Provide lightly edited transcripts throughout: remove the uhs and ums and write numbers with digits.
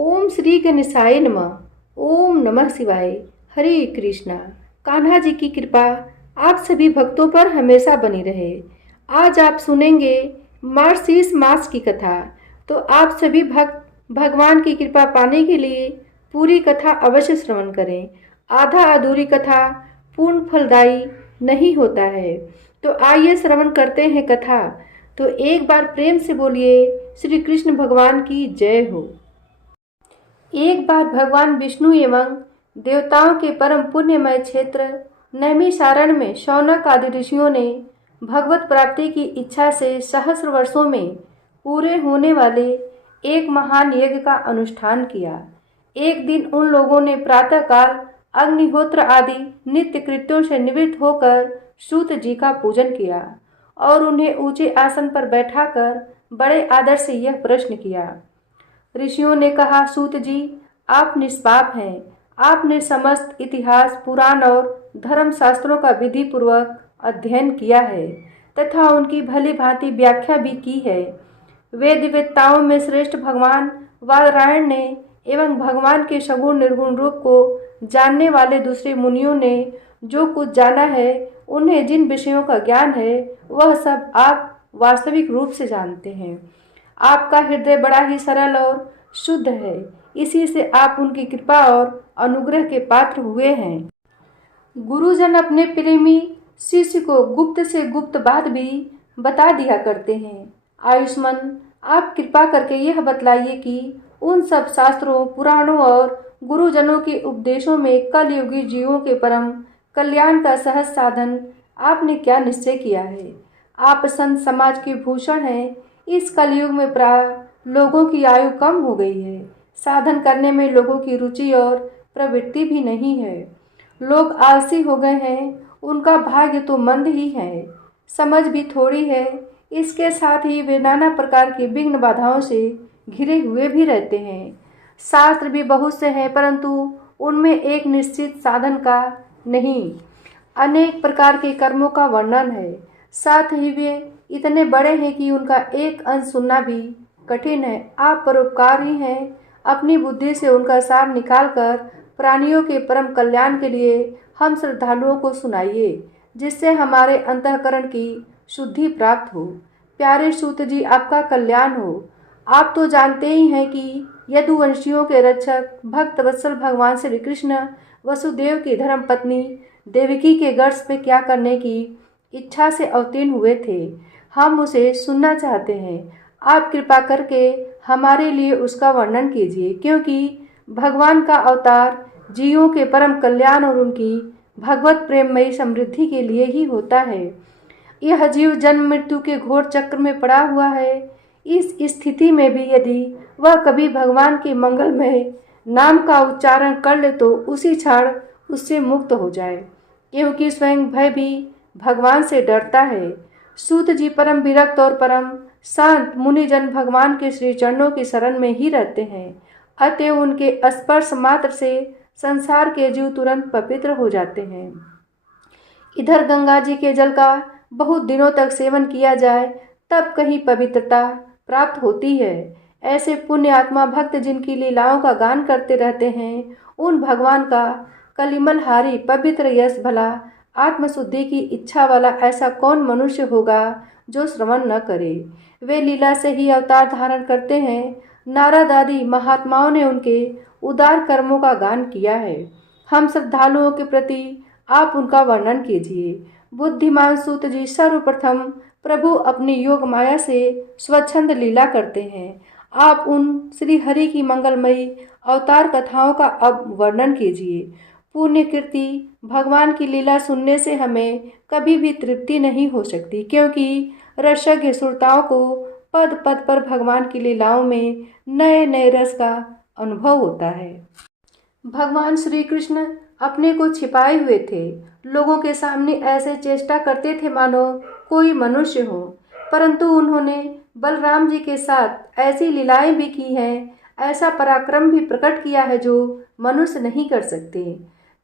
ओम श्री गणेशाय नमः। ओम नमः शिवाय। हरे कृष्णा। कान्हा जी की कृपा आप सभी भक्तों पर हमेशा बनी रहे। आज आप सुनेंगे मार्गशीर्ष मास की कथा। तो आप सभी भक्त भगवान की कृपा पाने के लिए पूरी कथा अवश्य श्रवण करें। आधा अधूरी कथा पूर्ण फलदायी नहीं होता है। तो आइए श्रवण करते हैं कथा। तो एक बार प्रेम से बोलिए श्री कृष्ण भगवान की जय हो। एक बार भगवान विष्णु एवं देवताओं के परम पुण्यमय क्षेत्र नैमिषारण्य में शौनक आदि ऋषियों ने भगवत प्राप्ति की इच्छा से सहस्र वर्षों में पूरे होने वाले एक महान यज्ञ का अनुष्ठान किया। एक दिन उन लोगों ने प्रातःकाल अग्निहोत्र आदि नित्य कृत्यों से निवृत्त होकर सूत जी का पूजन किया और उन्हें ऊंचे आसन पर बैठाकर बड़े आदर से यह प्रश्न किया। ऋषियों ने कहा, सूत जी, आप निष्पाप हैं। आपने समस्त इतिहास, पुराण और धर्म शास्त्रों का विधि पूर्वक अध्ययन किया है तथा उनकी भली भांति व्याख्या भी की है। वेदवेत्ताओं में श्रेष्ठ भगवान वादरायण ने एवं भगवान के सगुण निर्गुण रूप को जानने वाले दूसरे मुनियों ने जो कुछ जाना है, उन्हें जिन विषयों का ज्ञान है, वह सब आप वास्तविक रूप से जानते हैं। आपका हृदय बड़ा ही सरल और शुद्ध है, इसी से आप उनकी कृपा और अनुग्रह के पात्र हुए हैं। गुरुजन अपने प्रेमी शिष्य को गुप्त से गुप्त बात भी बता दिया करते हैं। आयुष्मान, आप कृपा करके यह बतलाइए कि उन सब शास्त्रों, पुराणों और गुरुजनों के उपदेशों में कलयुगी जीवों के परम कल्याण का सहज साधन आपने क्या निश्चय किया है। आप संत समाज के भूषण हैं। इस कलयुग में प्राय लोगों की आयु कम हो गई है। साधन करने में लोगों की रुचि और प्रवृत्ति भी नहीं है। लोग आलसी हो गए हैं। उनका भाग्य तो मंद ही है, समझ भी थोड़ी है। इसके साथ ही वे नाना प्रकार की विघ्न बाधाओं से घिरे हुए भी रहते हैं। शास्त्र भी बहुत से हैं, परंतु उनमें एक निश्चित साधन का नहीं, अनेक प्रकार के कर्मों का वर्णन है। साथ ही वे इतने बड़े हैं कि उनका एक अंश सुनना भी कठिन है। आप परोपकारी हैं। अपनी बुद्धि से उनका सार निकालकर प्राणियों के परम कल्याण के लिए हम श्रद्धालुओं को सुनाइए, जिससे हमारे अंतःकरण की शुद्धि प्राप्त हो। प्यारे सूत जी, आपका कल्याण हो। आप तो जानते ही हैं कि यदुवंशियों के रक्षक भक्त वत्सल भगवान श्री कृष्ण वसुदेव की धर्म पत्नी देवकी के गर्भ में क्या करने की इच्छा से अवतीर्ण हुए थे। हम उसे सुनना चाहते हैं। आप कृपा करके हमारे लिए उसका वर्णन कीजिए, क्योंकि भगवान का अवतार जीवों के परम कल्याण और उनकी भगवत प्रेममयी समृद्धि के लिए ही होता है। यह जीव जन्म मृत्यु के घोर चक्र में पड़ा हुआ है। इस स्थिति में भी यदि वह कभी भगवान के मंगलमय नाम का उच्चारण कर ले तो उसी क्षण उससे मुक्त हो जाए, क्योंकि स्वयं भय भी भगवान से डरता है। सूत जी परम विरक्त और परम शांत मुनिजन भगवान के श्री चरणों की शरण में ही रहते हैं। अतएव उनके स्पर्श मात्र से संसार के जीव तुरंत पवित्र हो जाते हैं। इधर गंगा जी के जल का बहुत दिनों तक सेवन किया जाए तब कहीं पवित्रता प्राप्त होती है। ऐसे पुण्य आत्मा भक्त जिनकी लीलाओं का गान करते रहते हैं, उन भगवान का कलिमलहारी पवित्र यश भला आत्मशुद्धि की इच्छा वाला ऐसा कौन मनुष्य होगा जो श्रवण न करे। वे लीला से ही अवतार धारण करते हैं। नारद आदि महात्माओं ने उनके उदार कर्मों का गान किया है। हम श्रद्धालुओं के प्रति आप उनका वर्णन कीजिए। बुद्धिमान सूत जी, सर्वप्रथम प्रभु अपनी योग माया से स्वच्छंद लीला करते हैं। आप उन श्री हरि की मंगलमयी अवतार कथाओं का अब वर्णन कीजिए। पुण्य कीर्ति भगवान की लीला सुनने से हमें कभी भी तृप्ति नहीं हो सकती, क्योंकि रसज्ञ श्रोताओं को पद पद पर भगवान की लीलाओं में नए नए रस का अनुभव होता है। भगवान श्री कृष्ण अपने को छिपाए हुए थे। लोगों के सामने ऐसे चेष्टा करते थे मानो कोई मनुष्य हो, परंतु उन्होंने बलराम जी के साथ ऐसी लीलाएं भी की हैं, ऐसा पराक्रम भी प्रकट किया है जो मनुष्य नहीं कर सकते।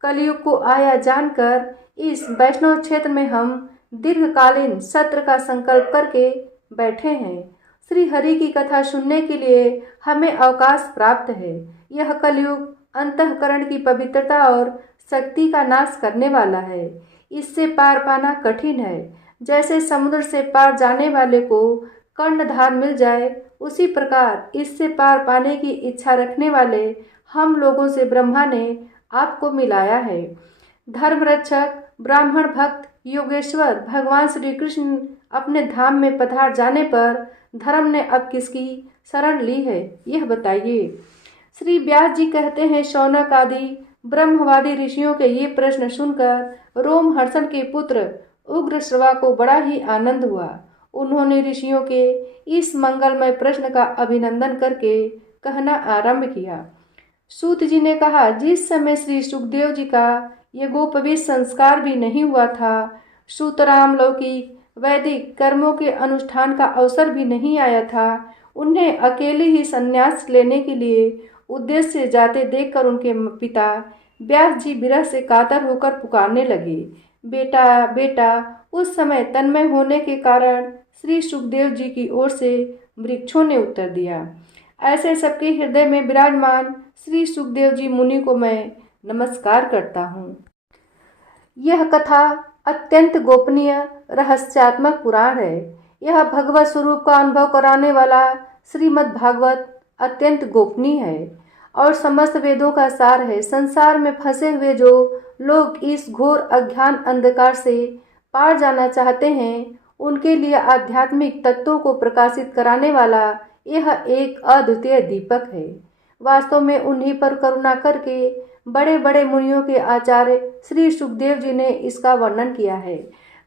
कलयुग को आया जानकर इस वैष्णव क्षेत्र में हम दीर्घकालीन सत्र का संकल्प करके बैठे हैं। श्री हरि की कथा सुनने के लिए हमें अवकाश प्राप्त है। यह कलयुग अंतःकरण की पवित्रता और शक्ति का नाश करने वाला है। इससे पार पाना कठिन है। जैसे समुद्र से पार जाने वाले को कर्णधार मिल जाए, उसी प्रकार इससे पार पाने की इच्छा रखने वाले हम लोगों से ब्रह्मा ने आपको मिलाया है। धर्म रक्षक, ब्राह्मण भक्त, योगेश्वर भगवान श्री कृष्ण अपने धाम में पधार जाने पर धर्म ने अब किसकी शरण ली है, यह बताइए। श्री व्यास जी कहते हैं, शौनक आदि ब्रह्मवादी ऋषियों के ये प्रश्न सुनकर रोमहर्षण के पुत्र उग्रश्रवा को बड़ा ही आनंद हुआ। उन्होंने ऋषियों के इस मंगलमय प्रश्न का अभिनंदन करके कहना आरंभ किया। सूत जी ने कहा, जिस समय श्री सुखदेव जी का यज्ञोपवीत संस्कार भी नहीं हुआ था, सूतराम लौकिक वैदिक कर्मों के अनुष्ठान का अवसर भी नहीं आया था, उन्हें अकेले ही संन्यास लेने के लिए उद्देश्य से जाते देखकर उनके पिता व्यास जी विरह से कातर होकर पुकारने लगे, बेटा बेटा। उस समय तन्मय होने के कारण श्री सुखदेव जी की ओर से वृक्षों ने उत्तर दिया, ऐसे सबके हृदय में विराजमान श्री सुखदेव जी मुनि को मैं नमस्कार करता हूँ। यह कथा अत्यंत गोपनीय रहस्यात्मक पुराण है। यह भगवत स्वरूप का अनुभव कराने वाला श्रीमद् भागवत अत्यंत गोपनीय है और समस्त वेदों का सार है। संसार में फंसे हुए जो लोग इस घोर अज्ञान अंधकार से पार जाना चाहते हैं, उनके लिए आध्यात्मिक तत्वों को प्रकाशित कराने वाला यह एक अद्वितीय दीपक है। वास्तव में उन्हीं पर करुणा करके बड़े बड़े मुनियों के आचार्य श्री सुखदेव जी ने इसका वर्णन किया है।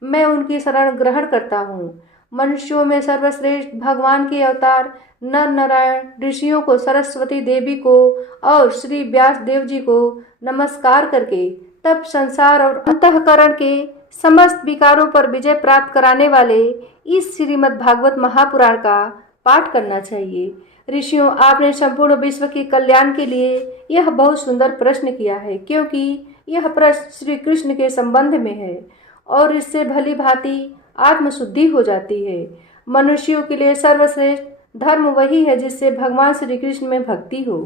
मैं उनकी शरण ग्रहण करता हूँ। मनुष्यों में सर्वश्रेष्ठ भगवान के अवतार नर नारायण ऋषियों को, सरस्वती देवी को और श्री व्यास देव जी को नमस्कार करके तब संसार और अंतःकरण के समस्त विकारों पर विजय प्राप्त कराने वाले इस श्रीमद् भागवत महापुराण का पाठ करना चाहिए। ऋषियों, आपने संपूर्ण विश्व के कल्याण के लिए यह बहुत सुंदर प्रश्न किया है, क्योंकि यह प्रश्न श्री कृष्ण के संबंध में है और इससे भली भांति आत्मशुद्धि हो जाती है। मनुष्यों के लिए सर्वश्रेष्ठ धर्म वही है जिससे भगवान श्री कृष्ण में भक्ति हो।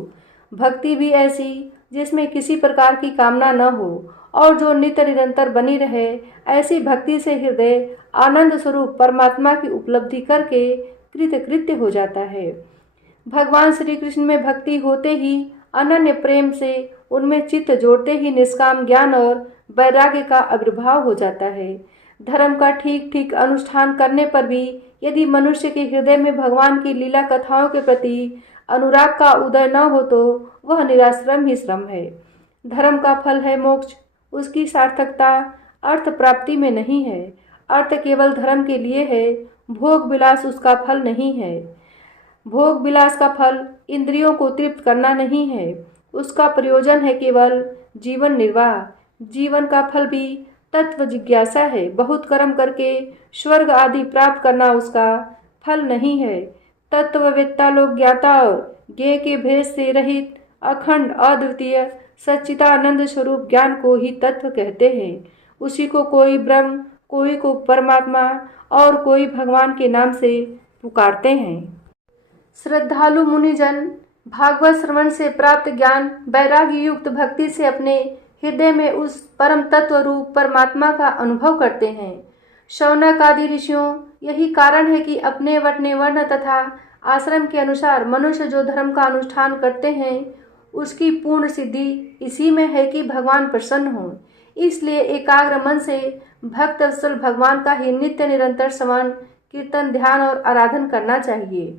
भक्ति भी ऐसी जिसमें किसी प्रकार की कामना न हो और जो नित्य निरंतर बनी रहे। ऐसी भक्ति से हृदय आनंद स्वरूप परमात्मा की उपलब्धि करके कृतकृत्य हो जाता है। भगवान श्री कृष्ण में भक्ति होते ही, अनन्य प्रेम से उनमें चित्त जोड़ते ही निष्काम ज्ञान और वैराग्य का आविर्भाव हो जाता है। धर्म का ठीक ठीक अनुष्ठान करने पर भी यदि मनुष्य के हृदय में भगवान की लीला कथाओं के प्रति अनुराग का उदय न हो तो वह निराश्रम ही श्रम है। धर्म का फल है मोक्ष। उसकी सार्थकता अर्थ प्राप्ति में नहीं है। अर्थ केवल धर्म के लिए है, भोग विलास उसका फल नहीं है। भोग विलास का फल इंद्रियों को तृप्त करना नहीं है, उसका प्रयोजन है केवल जीवन निर्वाह। जीवन का फल भी तत्व जिज्ञासा है। बहुत कर्म करके स्वर्ग आदि प्राप्त करना उसका फल नहीं है। तत्ववेत्ता लोग ज्ञाता और ज्ञेय के भेद से रहित अखंड अद्वितीय सच्चिदानंद स्वरूप ज्ञान को ही तत्व कहते हैं। उसी को कोई ब्रह्म, कोई को परमात्मा और कोई भगवान के नाम से पुकारते हैं। श्रद्धालु मुनिजन भागवत श्रवण से प्राप्त ज्ञान वैराग्य युक्त भक्ति से अपने हृदय में उस परम तत्व रूप परमात्मा का अनुभव करते हैं। शौनक आदि ऋषियों, यही कारण है कि अपने वटने वर्ण तथा आश्रम के अनुसार मनुष्य जो धर्म का अनुष्ठान करते हैं, उसकी पूर्ण सिद्धि इसी में है कि भगवान प्रसन्न हो। इसलिए एकाग्र मन से भक्त वत्सल भगवान का ही नित्य निरंतर स्मरण, कीर्तन, ध्यान और आराधन करना चाहिए।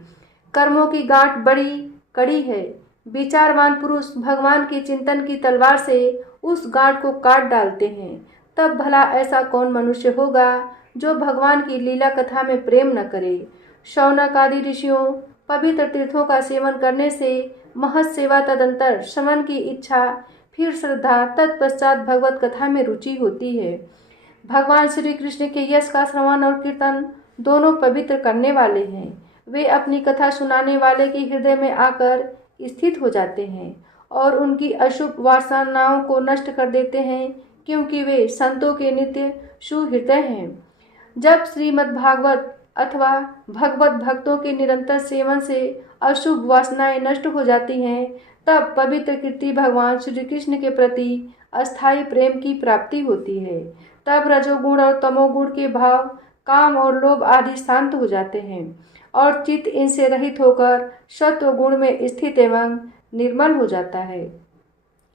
कर्मों की गांठ बड़ी कड़ी है। विचारवान पुरुष भगवान के चिंतन की तलवार से उस गांठ को काट डालते हैं। तब भला ऐसा कौन मनुष्य होगा जो भगवान की लीला कथा में प्रेम न करे। शौनक आदि ऋषियों, पवित्र तीर्थों का सेवन करने से महत सेवा, तदंतर श्रवण की इच्छा, फिर श्रद्धा, तत्पश्चात भगवत कथा में रुचि होती है। भगवान श्री कृष्ण के यश का श्रवण और कीर्तन दोनों पवित्र करने वाले हैं। वे अपनी कथा सुनाने वाले के हृदय में आकर स्थित हो जाते हैं और उनकी अशुभ वासनाओं को नष्ट कर देते हैं, क्योंकि वे संतों के नित्य सुहृदय हैं। जब श्रीमद् भागवत अथवा भगवत भक्तों के निरंतर सेवन से अशुभ वासनाएं नष्ट हो जाती हैं, तब पवित्र कीर्ति भगवान श्री कृष्ण के प्रति अस्थायी प्रेम की प्राप्ति होती है। तब रजोगुण और तमोगुण के भाव, काम और लोभ आदि शांत हो जाते हैं और चित्त इनसे रहित होकर सत्व गुण में स्थित एवं निर्मल हो जाता है।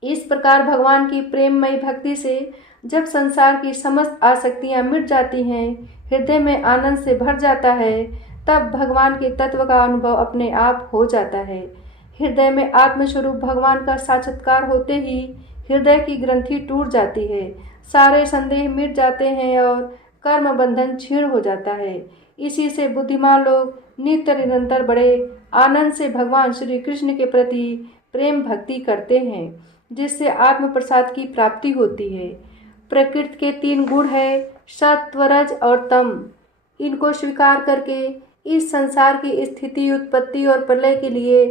इस प्रकार भगवान की प्रेममयी भक्ति से जब संसार की समस्त आसक्तियां मिट जाती हैं, हृदय में आनंद से भर जाता है, तब भगवान के तत्व का अनुभव अपने आप हो जाता है। हृदय में आत्मस्वरूप भगवान का साक्षात्कार होते ही हृदय की ग्रंथि टूट जाती है, सारे संदेह मिट जाते हैं और कर्म बंधन क्षीण हो जाता है। इसी से बुद्धिमान लोग नित्य निरंतर बड़े आनंद से भगवान श्री कृष्ण के प्रति प्रेम भक्ति करते हैं, जिससे आत्म प्रसाद की प्राप्ति होती है। प्रकृति के 3 गुण है, सत्व, रज और तम। इनको स्वीकार करके इस संसार की स्थिति, उत्पत्ति और प्रलय के लिए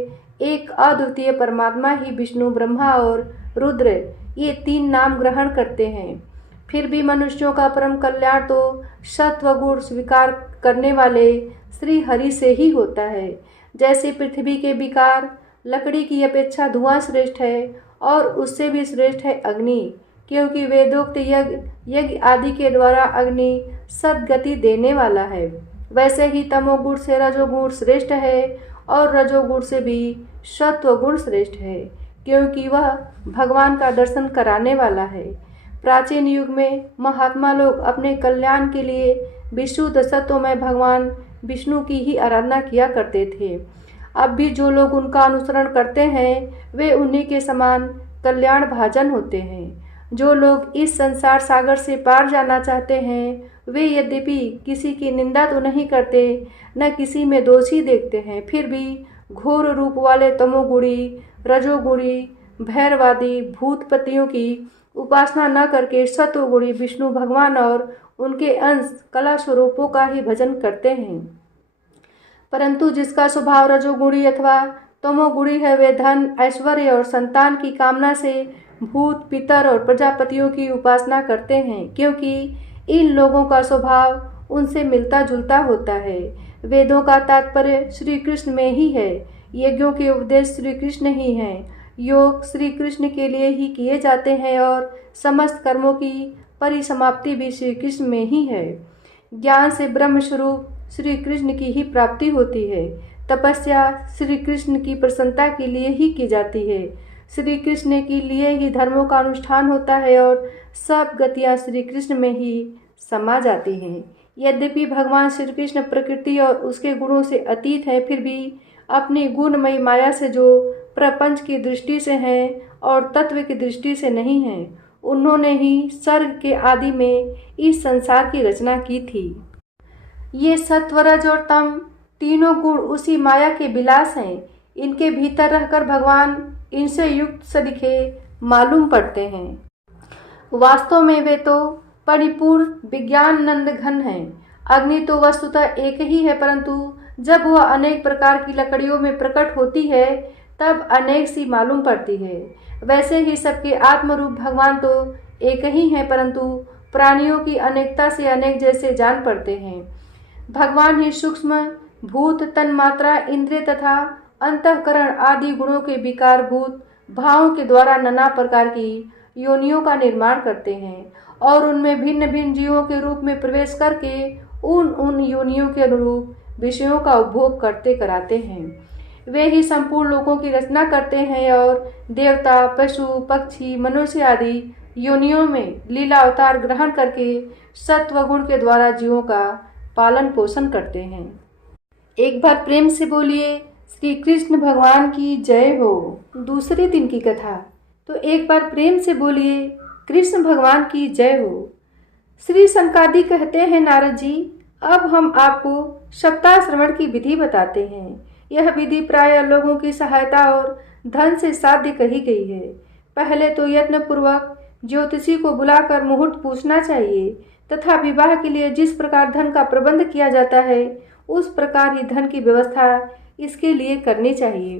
एक अद्वितीय परमात्मा ही विष्णु, ब्रह्मा और रुद्र, ये 3 नाम ग्रहण करते हैं। फिर भी मनुष्यों का परम कल्याण तो सत्व गुण स्वीकार करने वाले श्री हरि से ही होता है। जैसे पृथ्वी के विकार लकड़ी की अपेक्षा धुआं श्रेष्ठ है और उससे भी श्रेष्ठ है अग्नि, क्योंकि वेदोक्त यज्ञ आदि के द्वारा अग्नि सद्गति देने वाला है। वैसे ही तमोगुण से रजोगुण श्रेष्ठ है और रजोगुण से भी सत्वगुण श्रेष्ठ है, क्योंकि वह भगवान का दर्शन कराने वाला है। प्राचीन युग में महात्मा लोग अपने कल्याण के लिए विशुद्ध सत्वमय भगवान विष्णु की ही आराधना किया करते थे। अब भी जो लोग उनका अनुसरण करते हैं, वे उन्हीं के समान कल्याण भाजन होते हैं। जो लोग इस संसार सागर से पार जाना चाहते हैं, वे यद्यपि किसी की निंदा तो नहीं करते, न किसी में दोषी देखते हैं, फिर भी घोर रूप वाले तमोगुणी, रजोगुणी, भैरवादी भूतपतियों की उपासना न करके सत्वगुणी विष्णु भगवान और उनके अंश कला स्वरूपों का ही भजन करते हैं। परंतु जिसका स्वभाव रजोगुणी अथवा तमोगुणी है, वे धन, ऐश्वर्य और संतान की कामना से भूत, पितर और प्रजापतियों की उपासना करते हैं, क्योंकि इन लोगों का स्वभाव उनसे मिलता जुलता होता है। वेदों का तात्पर्य श्री कृष्ण में ही है, यज्ञों के उपदेश श्री कृष्ण ही हैं, योग श्री कृष्ण के लिए ही किए जाते हैं और समस्त कर्मों की परिसमाप्ति भी श्री कृष्ण में ही है। ज्ञान से ब्रह्म स्वरूप श्री कृष्ण की ही प्राप्ति होती है। तपस्या श्री कृष्ण की प्रसन्नता के लिए ही की जाती है। श्री कृष्ण के लिए ही धर्मों का अनुष्ठान होता है और सब गतियाँ श्री कृष्ण में ही समा जाती हैं। यद्यपि भगवान श्री कृष्ण प्रकृति और उसके गुणों से अतीत है, फिर भी अपनी गुणमयी माया से जो प्रपंच की दृष्टि से हैं और तत्व की दृष्टि से नहीं हैं, उन्होंने ही सर्ग के आदि में इस संसार की रचना की थी। ये सत्व, रज और तम तीनों गुण उसी माया के विलास हैं। इनके भीतर रहकर भगवान इनसे युक्त सदिखे मालूम पड़ते हैं। वास्तव में वे तो परिपूर्ण विज्ञान नंद घन हैं। अग्नि तो वस्तुतः एक ही है, परंतु जब वह अनेक प्रकार की लकड़ियों में प्रकट होती है, तब अनेक सी मालूम पड़ती है। वैसे ही सबके आत्मरूप भगवान तो एक ही हैं, परंतु प्राणियों की अनेकता से अनेक जैसे जान पड़ते हैं। भगवान ही सूक्ष्म भूत, तन्मात्रा, इंद्रिय तथा अंतःकरण आदि गुणों के विकारभूत भावों के द्वारा नाना प्रकार की योनियों का निर्माण करते हैं और उनमें भिन्न भिन्न जीवों के रूप में प्रवेश करके उन योनियों के अनुरूप विषयों का उपभोग करते कराते हैं। वे ही संपूर्ण लोगों की रचना करते हैं और देवता, पशु, पक्षी, मनुष्य आदि योनियों में लीला अवतार ग्रहण करके सत्वगुण के द्वारा जीवों का पालन पोषण करते हैं। एक बार प्रेम से बोलिए श्री कृष्ण भगवान की जय हो। दूसरे दिन की कथा। तो एक बार प्रेम से बोलिए कृष्ण भगवान की जय हो। श्री शंकादि कहते हैं, नारद जी, अब हम आपको सप्ताह श्रवण की विधि बताते हैं। यह विधि प्राय लोगों की सहायता और धन से साध्य कही गई है। पहले तो यत्न पूर्वक ज्योतिषी को बुलाकर मुहूर्त पूछना चाहिए तथा विवाह के लिए जिस प्रकार धन का प्रबंध किया जाता है, उस प्रकार ही धन की व्यवस्था इसके लिए करनी चाहिए।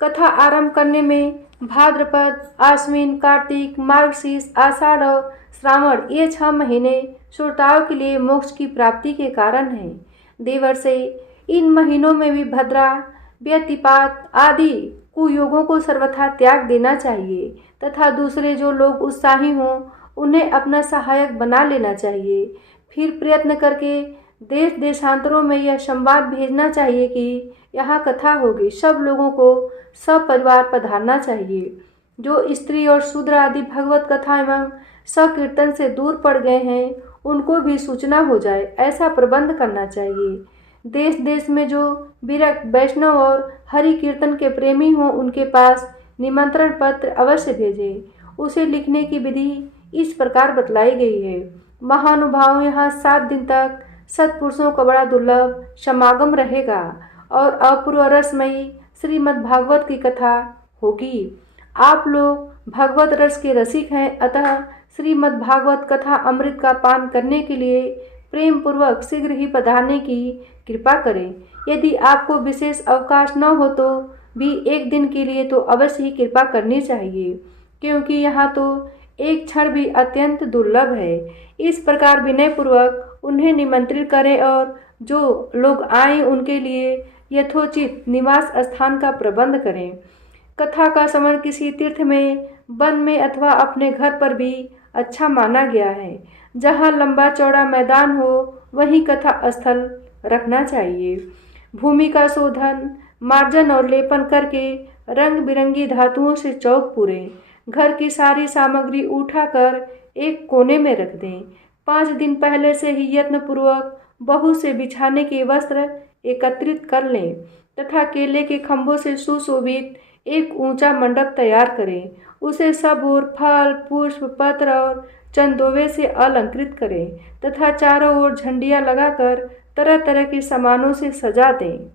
कथा आरंभ करने में भाद्रपद, आश्विन, कार्तिक, मार्गशीर्ष, आषाढ़ और श्रावण ये 6 महीने श्रोताओं के लिए मोक्ष की प्राप्ति के कारण हैं। देवर से इन महीनों में भी भद्रा, व्यतिपात आदि कुयोगों को सर्वथा त्याग देना चाहिए तथा दूसरे जो लोग उत्साही हों उन्हें अपना सहायक बना लेना चाहिए। फिर प्रयत्न करके देश देशांतरों में यह संवाद भेजना चाहिए कि यहाँ कथा होगी, सब लोगों को सपरिवार पधारना चाहिए। जो स्त्री और शूद्र आदि भगवत कथा एवं सकीर्तन से दूर पड़ गए हैं उनको भी सूचना हो जाए, ऐसा प्रबंध करना चाहिए। देश देश में जो विरक्त वैष्णव और हरि कीर्तन के प्रेमी हों उनके पास निमंत्रण पत्र अवश्य भेजें। उसे लिखने की विधि इस प्रकार बतलाई गई है। महानुभाव, यहाँ 7 दिन तक सत्पुरुषों का बड़ा दुर्लभ समागम रहेगा और अपूर्व रसमयी श्रीमद् भागवत की कथा होगी। आप लोग भगवत रस के रसिक हैं, अतः श्रीमद् भागवत कथा अमृत का पान करने के लिए प्रेम पूर्वक शीघ्र ही पधारने की कृपा करें। यदि आपको विशेष अवकाश न हो तो भी 1 दिन के लिए तो अवश्य ही कृपा करनी चाहिए, क्योंकि यहाँ तो एक क्षण भी अत्यंत दुर्लभ है। इस प्रकार विनय पूर्वक उन्हें निमंत्रित करें और जो लोग आए उनके लिए यथोचित निवास स्थान का प्रबंध करें। कथा का श्रवण किसी तीर्थ में, वन में अथवा अपने घर पर भी अच्छा माना गया है। जहाँ लंबा चौड़ा मैदान हो वहीं कथा स्थल रखना चाहिए। भूमि का शोधन, मार्जन और लेपन करके रंग बिरंगी धातुओं से चौक पूरें। घर की सारी सामग्री उठाकर एक कोने में रख दें। 5 दिन पहले से ही यत्नपूर्वक बहू से बिछाने के वस्त्र एकत्रित कर लें तथा केले के खंभों से सुशोभित एक ऊंचा मंडप तैयार करें। उसे सब ओर फल, पुष्प, पत्र और चंदोवे से अलंकृत करें तथा चारों ओर झंडियाँ लगाकर तरह तरह के सामानों से सजा दें।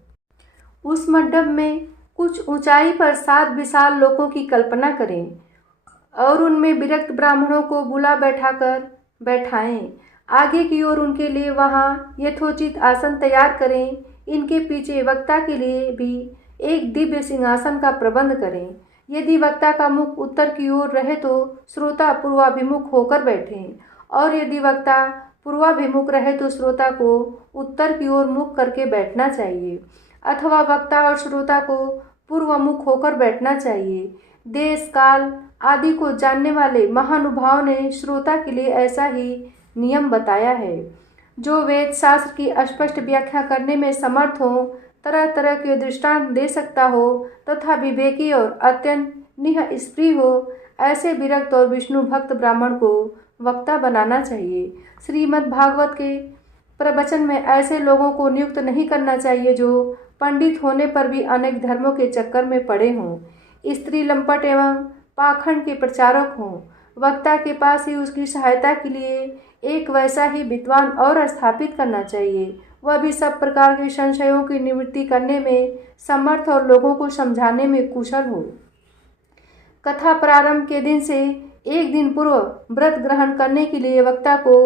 उस मंडप में कुछ ऊंचाई पर 7 विशाल लोकों की कल्पना करें और उनमें विरक्त ब्राह्मणों को बुला बैठाएं। आगे की ओर उनके लिए वहां यथोचित आसन तैयार करें। इनके पीछे वक्ता के लिए भी एक दिव्य सिंहासन का प्रबंध करें। यदि वक्ता का मुख उत्तर की ओर रहे तो श्रोता पूर्वाभिमुख होकर बैठें, और यदि वक्ता पूर्वाभिमुख रहे तो श्रोता को उत्तर की ओर मुख करके बैठना चाहिए, अथवा वक्ता और श्रोता को पूर्वमुख होकर बैठना चाहिए। देश काल आदि को जानने वाले महानुभाव ने श्रोता के लिए ऐसा ही नियम बताया है। जो वेद शास्त्र की स्पष्ट व्याख्या करने में समर्थ हो, तरह तरह के दृष्टांत दे सकता हो तथा विवेकी और अत्यंत निःस्पृह हो, ऐसे विरक्त और विष्णु भक्त ब्राह्मण को वक्ता बनाना चाहिए। श्रीमद् भागवत के प्रवचन में ऐसे लोगों को नियुक्त नहीं करना चाहिए जो पंडित होने पर भी अनेक धर्मों के चक्कर में पड़े हों, स्त्री लंपट एवं पाखंड के प्रचारक हों। वक्ता के पास ही उसकी सहायता के लिए एक वैसा ही विद्वान और स्थापित करना चाहिए, वह भी सब प्रकार के संशयों की निवृत्ति करने में समर्थ और लोगों को समझाने में कुशल हो। कथा प्रारंभ के दिन से 1 दिन पूर्व व्रत ग्रहण करने के लिए वक्ता को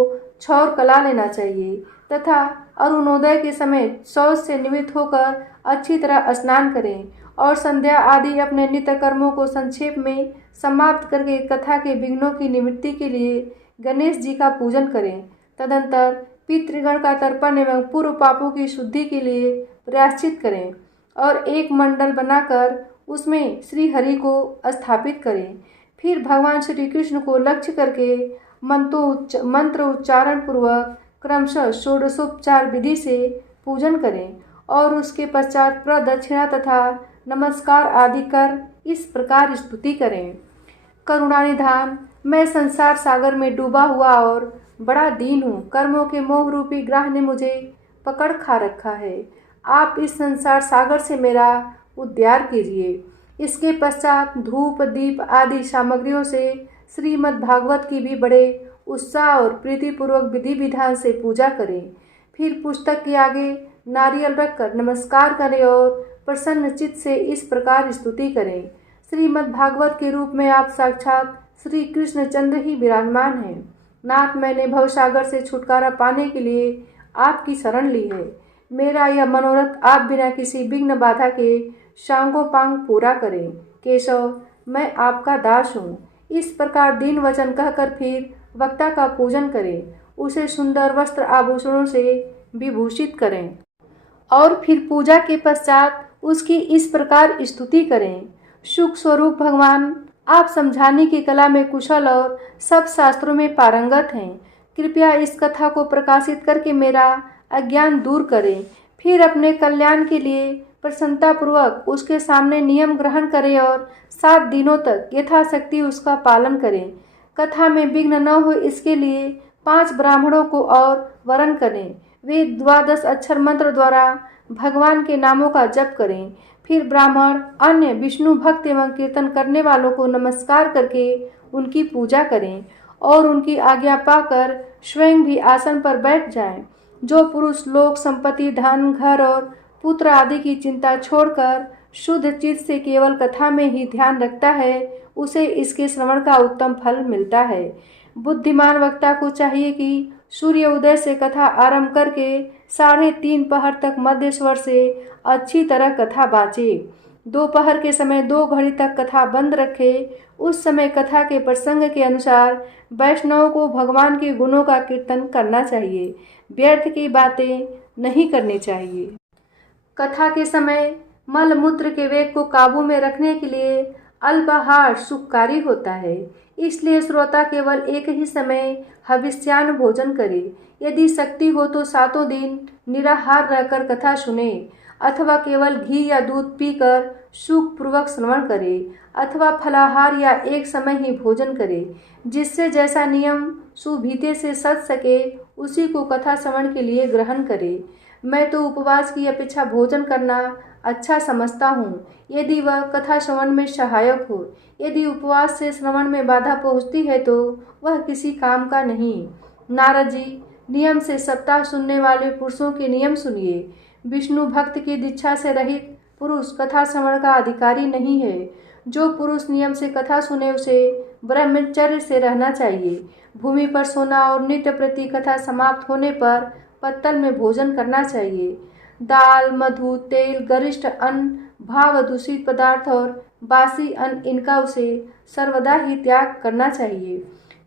छौर कला लेना चाहिए तथा अरुणोदय के समय शौच से निवृत्त होकर अच्छी तरह स्नान करें और संध्या आदि अपने नित्य कर्मों को संक्षेप में समाप्त करके कथा के विघ्नों की निवृत्ति के लिए गणेश जी का पूजन करें। तदंतर पितृगण का तर्पण एवं पूर्व पापों की शुद्धि के लिए प्रायश्चित करें और एक मंडल बनाकर उसमें श्री हरि को स्थापित करें। फिर भगवान श्री कृष्ण को लक्ष्य करके मंत्र उच्चारण पूर्वक क्रमशः षोडशोपचार विधि से पूजन करें और उसके पश्चात प्रदक्षिणा तथा नमस्कार आदि कर इस प्रकार स्तुति करें। करुणानिधान, मैं संसार सागर में डूबा हुआ और बड़ा दीन हूँ। कर्मों के मोह रूपी ग्रह ने मुझे पकड़ खा रखा है। आप इस संसार सागर से मेरा उद्धार कीजिए। इसके पश्चात धूप, दीप आदि सामग्रियों से श्रीमद् भागवत की भी बड़े उत्साह और प्रीतिपूर्वक विधि विधान से पूजा करें। फिर पुस्तक के आगे नारियल रखकर नमस्कार करें और प्रसन्न चित्त से इस प्रकार स्तुति करें। श्रीमद् भागवत के रूप में आप साक्षात श्री कृष्णचंद्र ही विराजमान हैं। नाथ, मैंने भवसागर से छुटकारा पाने के लिए आपकी शरण ली है। मेरा यह मनोरथ आप बिना किसी विघ्न बाधा के सांगोपांग पूरा करें। केशव, मैं आपका दास हूँ। इस प्रकार दीन वचन कहकर फिर वक्ता का पूजन करें, उसे सुंदर वस्त्र आभूषणों से विभूषित करें। और फिर पूजा के पश्चात उसकी इस प्रकार स्तुति करें। सुख स्वरूप भगवान, आप समझाने की कला में कुशल और सब शास्त्रों में पारंगत हैं। कृपया इस कथा को प्रकाशित करके मेरा अज्ञान दूर करें। फिर अपने कल्याण के लिए प्रसन्नतापूर्वक उसके सामने नियम ग्रहण करें और 7 दिनों तक यथाशक्ति उसका पालन करें। कथा में विघ्न न हो इसके लिए 5 ब्राह्मणों को और वरण करें। वे 12 अक्षर मंत्र द्वारा भगवान के नामों का जप करें। फिर ब्राह्मण अन्य विष्णु भक्त एवं कीर्तन करने वालों को नमस्कार करके उनकी पूजा करें और उनकी आज्ञा पाकर स्वयं भी आसन पर बैठ जाएं। जो पुरुष लोक संपत्ति, धन, घर और पुत्र आदि की चिंता छोड़कर शुद्ध चित्त से केवल कथा में ही ध्यान रखता है, उसे इसके श्रवण का उत्तम फल मिलता है। बुद्धिमान वक्ता को चाहिए कि सूर्य उदय से कथा आरंभ करके 3:30 पहर तक मध्य स्वर से अच्छी तरह कथा बाँचे। दोपहर के समय 2 घड़ी तक कथा बंद रखे। उस समय कथा के प्रसंग के अनुसार वैष्णवों को भगवान के गुणों का कीर्तन करना चाहिए। व्यर्थ की बातें नहीं करनी चाहिए। कथा के समय मल मूत्र के वेग को काबू में रखने के लिए अल्पाहार सुखकारी होता है। इसलिए श्रोता केवल एक ही समय हविष्यान्न भोजन करे। यदि शक्ति हो तो 7 दिन निराहार रहकर कथा सुने, अथवा केवल घी या दूध पीकर सुखपूर्वक श्रवण करे, अथवा फलाहार या एक समय ही भोजन करे। जिससे जैसा नियम सुविधि से सज सके उसी को कथा श्रवण के लिए ग्रहण करे। मैं तो उपवास की अपेक्षा भोजन करना अच्छा समझता हूँ, यदि वह कथा श्रवण में सहायक हो। यदि उपवास से श्रवण में बाधा पहुँचती है तो वह किसी काम का नहीं। नारद जी, नियम से सप्ताह सुनने वाले पुरुषों के नियम सुनिए। विष्णु भक्त की दीक्षा से रहित पुरुष कथा श्रवण का अधिकारी नहीं है। जो पुरुष नियम से कथा सुने उसे ब्रह्मचर्य से रहना चाहिए। भूमि पर सोना और नित्य प्रति कथा समाप्त होने पर पत्तल में भोजन करना चाहिए। दाल, मधु, तेल, गरिष्ठ अन्न, भाव दूषित पदार्थ और बासी अन्न, इनका उसे सर्वदा ही त्याग करना चाहिए।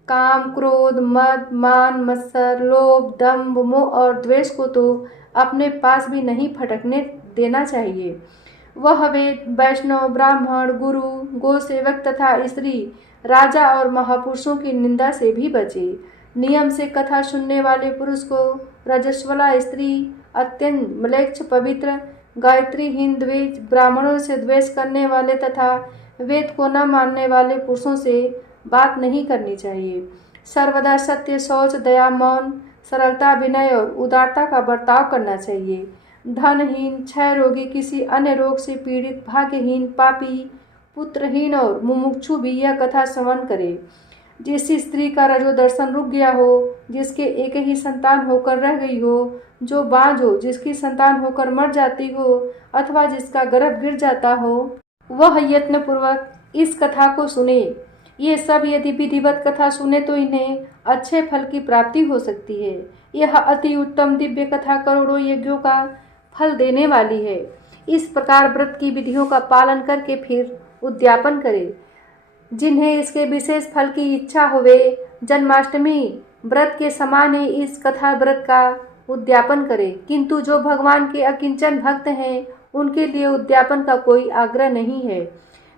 काम, क्रोध, मद, मान, मत्सर, लोभ, दंभ, मोह और द्वेष को तो अपने पास भी नहीं फटकने देना चाहिए। वह वेद, वैष्णव, ब्राह्मण, गुरु, गोसेवक तथा स्त्री, राजा और महापुरुषों की निंदा से भी बचे। नियम से कथा सुनने वाले पुरुष को रजस्वला स्त्री, अत्यंत म्लेच्छ पवित्र, गायत्रीहीन द्वेष, ब्राह्मणों से द्वेष करने वाले तथा वेद को न मानने वाले पुरुषों से बात नहीं करनी चाहिए। सर्वदा सत्य, शौच, दया, मौन, सरलता, विनय और उदारता का बर्ताव करना चाहिए। धनहीन, क्षय रोगी, किसी अन्य रोग से पीड़ित, भाग्यहीन, पापी, पुत्रहीन और मुमुक्षु भी यह कथा श्रवण करे। जिस स्त्री का रजो दर्शन रुक गया हो, जिसके एक ही संतान होकर रह गई हो, जो बाँझ हो, जिसकी संतान होकर मर जाती हो अथवा जिसका गर्भ गिर जाता हो, वह यत्न पूर्वक इस कथा को सुने। ये सब यदि विधिवत कथा सुने तो इन्हें अच्छे फल की प्राप्ति हो सकती है। यह अति उत्तम दिव्य कथा करोड़ों यज्ञों का फल देने वाली है। इस प्रकार व्रत की विधियों का पालन करके फिर उद्यापन करे। जिन्हें इसके विशेष फल की इच्छा हो वे जन्माष्टमी व्रत के समान ही इस कथा व्रत का उद्यापन करे। किंतु जो भगवान के अकिंचन भक्त हैं उनके लिए उद्यापन का कोई आग्रह नहीं है।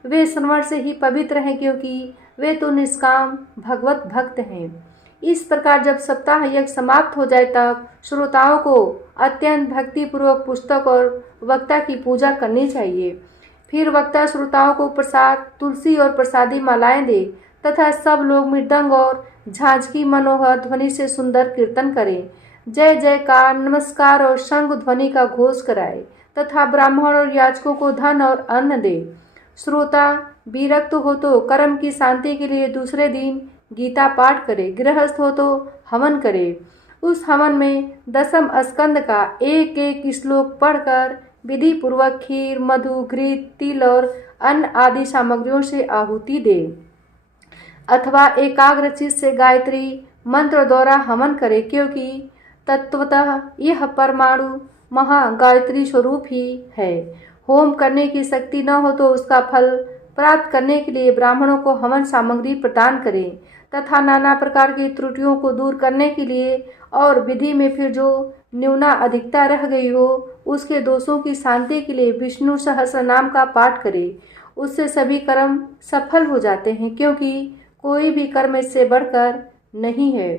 वे श्रवण से ही पवित्र हैं, क्योंकि वे तो निष्काम भगवत भक्त हैं। इस प्रकार जब सप्ताह यज्ञ समाप्त हो जाए तब श्रोताओं को अत्यंत भक्तिपूर्वक पुस्तक और वक्ता की पूजा करनी चाहिए। फिर वक्ता श्रोताओं को प्रसाद, तुलसी और प्रसादी मालाएं दे तथा सब लोग मृदंग और झांझ की मनोहर ध्वनि से सुंदर कीर्तन करें। जय जयकार, नमस्कार और शंख ध्वनि का घोष कराए तथा ब्राह्मण और याचकों को धन और अन्न दे। श्रोता विरक्त हो तो कर्म की शांति के लिए दूसरे दिन गीता पाठ करे। गृहस्थ हो तो हवन करे। उस हवन में 10 स्कंद का एक एक श्लोक पढ़कर विधि पूर्वक खीर, मधु, घृत, तिल और अन्न आदि सामग्रियों से आहुति दे, अथवा एकाग्र चित्त से गायत्री मंत्र द्वारा हवन करे, क्योंकि तत्वतः यह परमाणु महागायत्री स्वरूप ही है। होम करने की शक्ति न हो तो उसका फल प्राप्त करने के लिए ब्राह्मणों को हवन सामग्री प्रदान करें तथा नाना प्रकार की त्रुटियों को दूर करने के लिए और विधि में फिर जो न्यूना अधिकता रह गई हो उसके दोषों की शांति के लिए विष्णु सहस्र नाम का पाठ करे। उससे सभी कर्म सफल हो जाते हैं, क्योंकि कोई भी कर्म इससे बढ़कर नहीं है।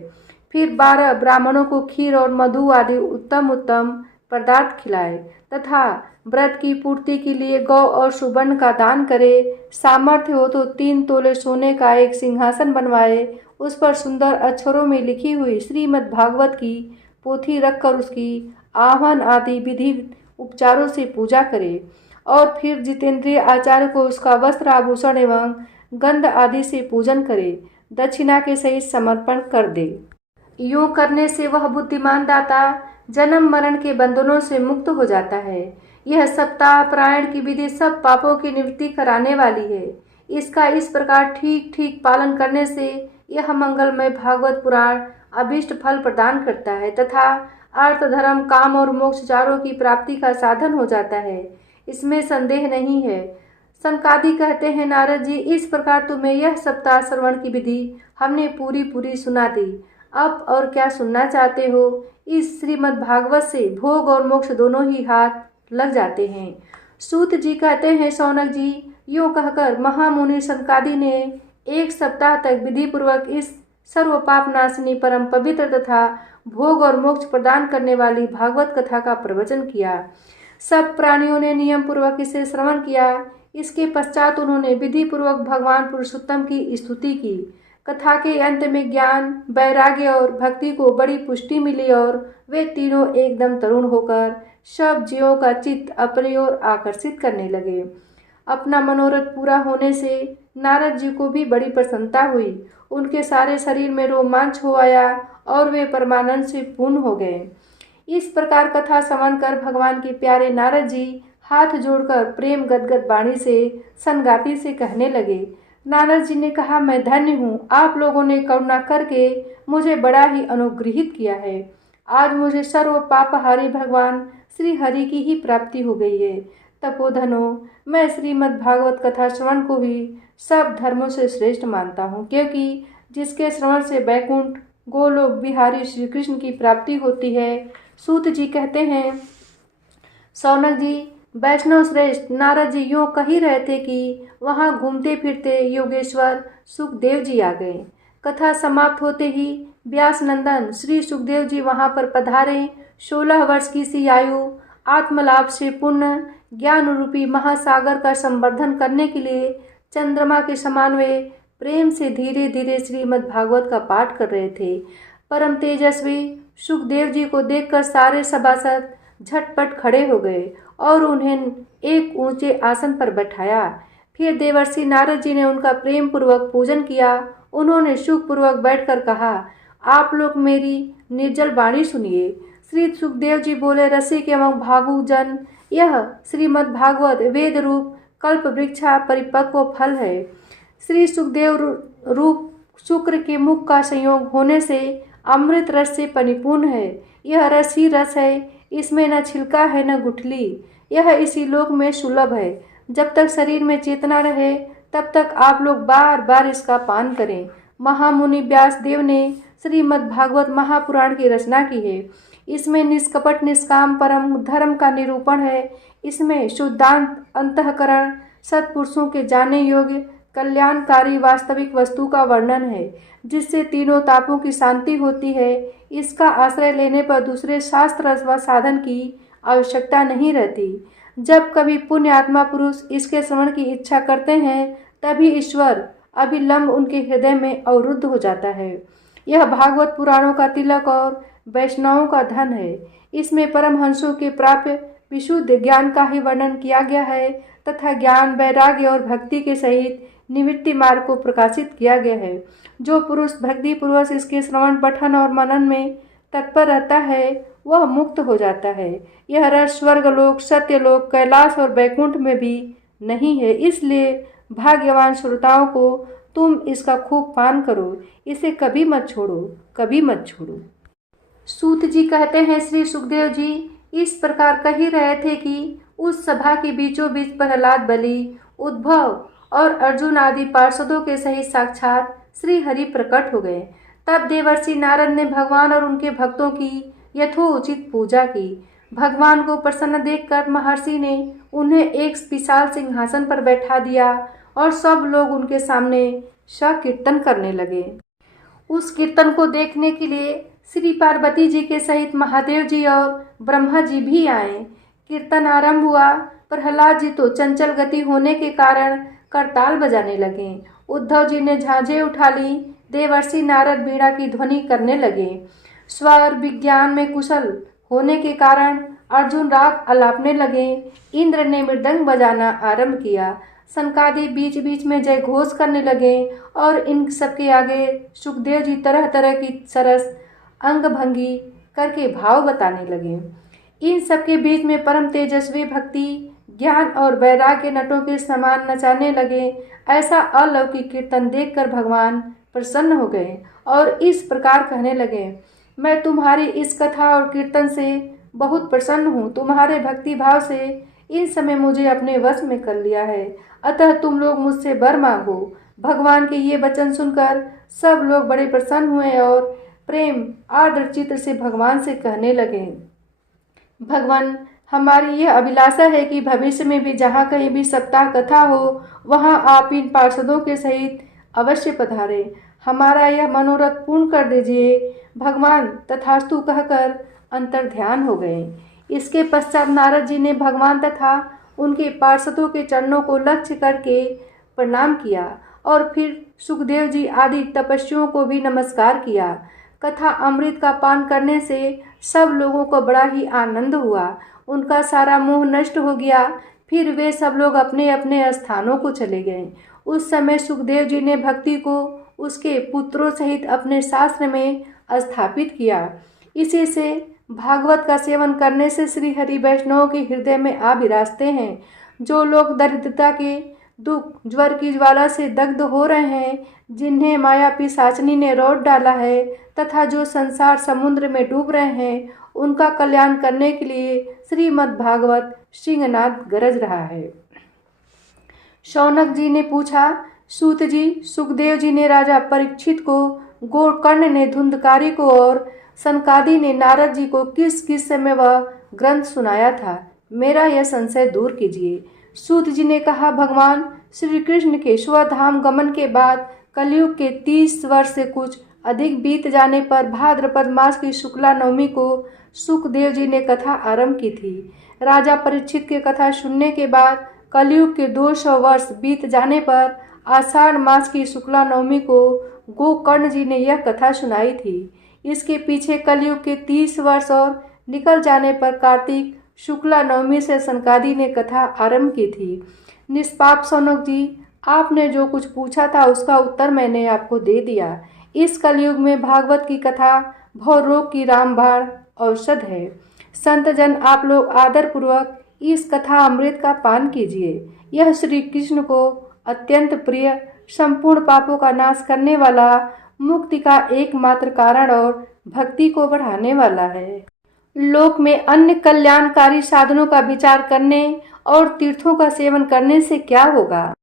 फिर 12 ब्राह्मणों को खीर और मधु आदि उत्तम उत्तम पदार्थ खिलाए तथा व्रत की पूर्ति के लिए गौ और सुवर्ण का दान करे। सामर्थ्य हो तो 3 तोले सोने का एक सिंहासन बनवाए, उस पर सुंदर अक्षरों में लिखी हुई श्रीमद् भागवत की पोथी रखकर उसकी आह्वान आदि विधि उपचारों से पूजा करे और फिर जितेंद्रिय आचार्य को उसका वस्त्र आभूषण एवं गंध आदि से पूजन करे, दक्षिणा के सहित समर्पण कर दे। यूं करने से वह बुद्धिमान दाता जन्म मरण के बंधनों से मुक्त हो जाता है। यह सप्ताह पारायण की विधि सब पापों की निवृत्ति कराने वाली है। इसका इस प्रकार ठीक ठीक पालन करने से यह मंगलमय भागवत पुराण अभीष्ट फल प्रदान करता है तथा अर्थ धर्म काम और मोक्ष चारों की प्राप्ति का साधन हो जाता है, इसमें संदेह नहीं है। सनकादि कहते हैं, नारद जी, इस प्रकार तुम्हें यह सप्ताह श्रवण की विधि हमने पूरी सुना दी। अब और क्या सुनना चाहते हो? इस श्रीमद् भागवत से भोग और मोक्ष दोनों ही हाथ लग जाते हैं। सूत जी कहते हैं, शौनक जी, यूँ कहकर महामुनि सनकादि ने 1 सप्ताह तक विधि पूर्वक इस सर्व पाप नाशिनी परम पवित्र तथा भोग और मोक्ष प्रदान करने वाली भागवत कथा का प्रवचन किया। सब प्राणियों ने नियम पूर्वक इसे श्रवण किया। इसके पश्चात उन्होंने विधि पूर्वक भगवान पुरुषोत्तम की स्तुति की। कथा के अंत में ज्ञान, वैराग्य और भक्ति को बड़ी पुष्टि मिली और वे तीनों एकदम तरुण होकर सब जीवों का चित्त अपनी ओर आकर्षित करने लगे। अपना मनोरथ पूरा होने से नारद जी को भी बड़ी प्रसन्नता हुई। उनके सारे शरीर में रोमांच हो आया और वे परमानंद से पूर्ण हो गए। इस प्रकार कथा श्रवण कर भगवान के प्यारे नारद जी हाथ जोड़कर प्रेम गदगद वाणी से सनगाती से कहने लगे। नारद जी ने कहा, मैं धन्य हूँ, आप लोगों ने करुणा करके मुझे बड़ा ही अनुग्रहित किया है। आज मुझे सर्व पापहारी भगवान श्री हरि की ही प्राप्ति हो गई है। तपोधनो, मैं श्रीमद् भागवत कथा श्रवण को ही सब धर्मों से श्रेष्ठ मानता हूँ, क्योंकि जिसके श्रवण से बैकुंठ गोलोक बिहारी श्री कृष्ण की प्राप्ति होती है। सूत जी कहते हैं, शौनक जी, वैष्णव श्रेष्ठ नारद जी यूँ कह ही रहे थे कि वहाँ घूमते फिरते योगेश्वर सुखदेव जी आ गए। कथा समाप्त होते ही व्यास नंदन श्री सुखदेव जी वहाँ पर पधारे। 16 वर्ष की सी आयु आत्मलाभ से पूर्ण ज्ञान रूपी महासागर का संवर्धन करने के लिए चंद्रमा के समान वे प्रेम से धीरे धीरे श्रीमद् भागवत का पाठ कर रहे थे। परम तेजस्वी सुखदेव जी को देखकर सारे सभासद झटपट खड़े हो गए और उन्हें एक ऊंचे आसन पर बैठाया। फिर देवर्षि नारद जी ने उनका प्रेम पूर्वक पूजन किया। उन्होंने सुखपूर्वक बैठकर कहा, आप लोग मेरी निर्जल वाणी सुनिए। श्री सुखदेव जी बोले, रसिक एवं भावुक जन, यह श्रीमद् भागवत वेद रूप कल्प वृक्षा परिपक्व फल है। श्री सुखदेव रूप शुक्र के मुख का संयोग होने से अमृत रस से परिपूर्ण है। यह रस ही रस है, इसमें न छिलका है न गुठली। यह इसी लोक में सुलभ है। जब तक शरीर में चेतना रहे तब तक आप लोग बार बार इसका पान करें। महामुनि व्यास देव ने श्रीमद् भागवत महापुराण की रचना की है। इसमें निष्कपट निष्काम परम धर्म का निरूपण है। इसमें शुद्धांत अंतःकरण सत्पुरुषों के जाने योग्य कल्याणकारी वास्तविक वस्तु का वर्णन है, जिससे तीनों तापों की शांति होती है। इसका आश्रय लेने पर दूसरे शास्त्र व साधन की आवश्यकता नहीं रहती। जब कभी पुण्य आत्मा पुरुष इसके श्रवण की इच्छा करते हैं, तभी ईश्वर अभिलंब उनके हृदय में अवरुद्ध हो जाता है। यह भागवत पुराणों का तिलक और वैष्णवों का धन है। इसमें परमहंसों के प्राप्य विशुद्ध ज्ञान का ही वर्णन किया गया है तथा ज्ञान, वैराग्य और भक्ति के सहित निवृत्ति मार्ग को प्रकाशित किया गया है। जो पुरुष भक्ति पूर्वक इसके श्रवण पठन और मनन में तत्पर रहता है, वह मुक्त हो जाता है। यह रस स्वर्गलोक, सत्यलोक, कैलाश और वैकुंठ में भी नहीं है। इसलिए भाग्यवान श्रोताओं को तुम इसका खूब पान करो। इसे कभी मत छोड़ो, कभी मत छोड़ो। सूत जी कहते हैं, श्री सुखदेव जी इस प्रकार कह ही रहे थे कि उस सभा के बीचों बीच प्रहलाद, बलि, उद्धव और अर्जुन आदि पार्षदों के सहित साक्षात श्री हरि प्रकट हो गए। तब देवर्षि नारद ने भगवान और उनके भक्तों की यथोचित पूजा की। भगवान को प्रसन्न देखकर महर्षि ने उन्हें एक विशाल सिंहासन पर बैठा दिया और सब लोग उनके सामने कीर्तन करने लगे। उस कीर्तन को देखने के लिए श्री पार्वती जी के सहित महादेव जी और ब्रह्मा जी भी आए। कीर्तन आरंभ हुआ। प्रहलाद जी तो चंचल गति होने के कारण करताल बजाने लगे। उद्धव जी ने झांझें उठा ली। देवर्षि नारद बीड़ा की ध्वनि करने लगे। स्वर विज्ञान में कुशल होने के कारण अर्जुन राग अलापने लगे। इंद्र ने मृदंग बजाना आरंभ किया। सनकादि बीच बीच में जय घोष करने लगे और इन सबके आगे सुखदेव जी तरह तरह की सरस अंग भंगी करके भाव बताने लगे। इन सबके बीच में परम तेजस्वी भक्ति ज्ञान और वैराग्य नटों के समान नचाने लगे। ऐसा अलौकिक कीर्तन देखकर भगवान प्रसन्न हो गए और इस प्रकार कहने लगे, मैं तुम्हारी इस कथा और कीर्तन से बहुत प्रसन्न हूँ। तुम्हारे भक्ति भाव से इन समय मुझे अपने वश में कर लिया है, अतः तुम लोग मुझसे वर मांगो। भगवान के ये वचन सुनकर सब लोग बड़े प्रसन्न हुए और प्रेम आर्द्र चित्त से भगवान से कहने लगे, भगवान हमारी यह अभिलाषा है कि भविष्य में भी जहाँ कहीं भी सप्ताह कथा हो वहाँ आप इन पार्षदों के सहित अवश्य पधारें। हमारा यह मनोरथ पूर्ण कर दीजिए। भगवान तथास्तु कहकर अंतर्ध्यान हो गए। इसके पश्चात नारद जी ने भगवान तथा उनके पार्षदों के चरणों को लक्ष्य करके प्रणाम किया और फिर सुखदेव जी आदि तपस्वियों को भी नमस्कार किया। कथा अमृत का पान करने से सब लोगों को बड़ा ही आनंद हुआ। उनका सारा मोह नष्ट हो गया। फिर वे सब लोग अपने अपने स्थानों को चले गए। उस समय सुखदेव जी ने भक्ति को उसके पुत्रों सहित अपने शास्त्र में स्थापित किया। इसी से भागवत का सेवन करने से श्री हरि वैष्णव के हृदय में आ विराजते हैं। जो लोग दरिद्रता के दुख ज्वर की ज्वाला से दग्ध हो रहे हैं, जिन्हें माया पिशाचनी ने रौट डाला है तथा जो संसार समुद्र में डूब रहे हैं, उनका कल्याण करने के लिए श्रीमद् भागवत सिंहनाद गरज रहा है। शौनक जी ने पूछा, सूत जी, सुखदेव जी ने राजा परीक्षित को, गोकर्ण ने धुंधकारी को और सनकादि ने नारद जी को किस किस समय वह ग्रंथ सुनाया था, मेरा यह संशय दूर कीजिए। सूत जी ने कहा, भगवान श्री कृष्ण के स्वधाम गमन के बाद कलयुग के 30 वर्ष से कुछ अधिक बीत जाने पर भाद्रपद मास की शुक्ला नवमी को सुखदेव जी ने कथा आरंभ की थी। राजा परीक्षित के कथा सुनने के बाद कलयुग के 200 वर्ष बीत जाने पर आषाढ़ मास की शुक्ला नवमी को गोकर्ण जी ने यह कथा सुनाई थी। इसके पीछे कलयुग के 30 वर्ष और निकल जाने पर कार्तिक शुक्ला नवमी से सनकादि ने कथा आरंभ की थी। निष्पाप शौनक जी, आपने जो कुछ पूछा था उसका उत्तर मैंने आपको दे दिया। इस कलयुग में भागवत की कथा भवरोग की रामबाण औषध है। संत जन आप लोग आदर पूर्वक इस कथा अमृत का पान कीजिए। यह श्री कृष्ण को अत्यंत प्रिय, संपूर्ण पापों का नाश करने वाला, मुक्ति का एकमात्र कारण और भक्ति को बढ़ाने वाला है। लोक में अन्य कल्याणकारी साधनों का विचार करने और तीर्थों का सेवन करने से क्या होगा।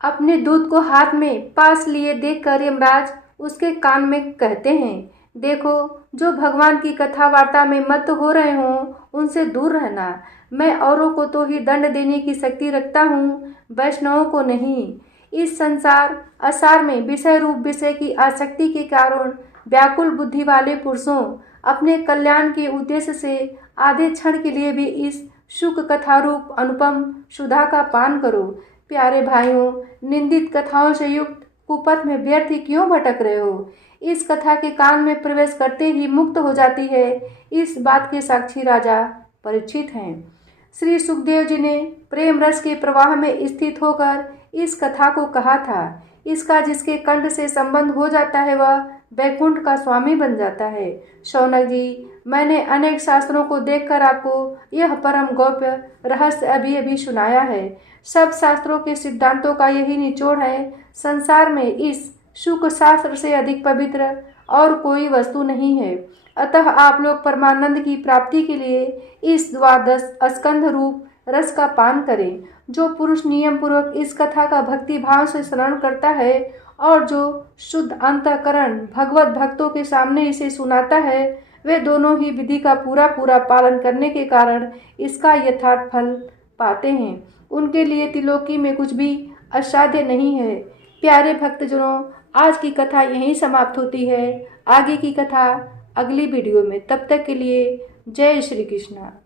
अपने दूत को हाथ में पास लिए देखकर यमराज उसके कान में कहते हैं, देखो, जो भगवान की कथा वार्ता में मत हो रहे हों उनसे दूर रहना। मैं औरों को तो ही दंड देने की शक्ति रखता हूँ, वैष्णवों को नहीं। इस संसार असार में विषय रूप विषय की आसक्ति के कारण व्याकुल बुद्धि वाले पुरुषों अपने कल्याण के उद्देश्य से आधे क्षण के लिए भी इस शुक कथा रूप अनुपम सुधा का पान करो। प्यारे भाइयों, निंदित कथाओं से युक्त कुपथ में व्यर्थ ही क्यों भटक रहे हो। इस कथा के कान में प्रवेश करते ही मुक्त हो जाती है। इस बात के साक्षी राजा परीक्षित हैं। श्री सुखदेव जी ने प्रेम रस के प्रवाह में स्थित होकर इस कथा को कहा था। इसका जिसके कंठ से संबंध हो जाता है वह वैकुंठ का स्वामी बन जाता है। शौनक जी, मैंने अनेक शास्त्रों को देखकर आपको यह परम गौप्य रहस्य अभी अभी सुनाया है। सब शास्त्रों के सिद्धांतों का यही निचोड़ है। संसार में इस शुक शास्त्र से अधिक पवित्र और कोई वस्तु नहीं है। अतः आप लोग परमानंद की प्राप्ति के लिए इस द्वादश स्कंध रूप रस का पान करें। जो पुरुष नियम पूर्वक इस कथा का भक्ति भाव से श्रवण करता है और जो शुद्ध अंतःकरण भगवत भक्तों के सामने इसे सुनाता है, वे दोनों ही विधि का पूरा पूरा पालन करने के कारण इसका यथार्थ फल पाते हैं। उनके लिए त्रिलोकी में कुछ भी असाध्य नहीं है। प्यारे भक्तजनों, आज की कथा यहीं समाप्त होती है। आगे की कथा अगली वीडियो में। तब तक के लिए जय श्री कृष्णा।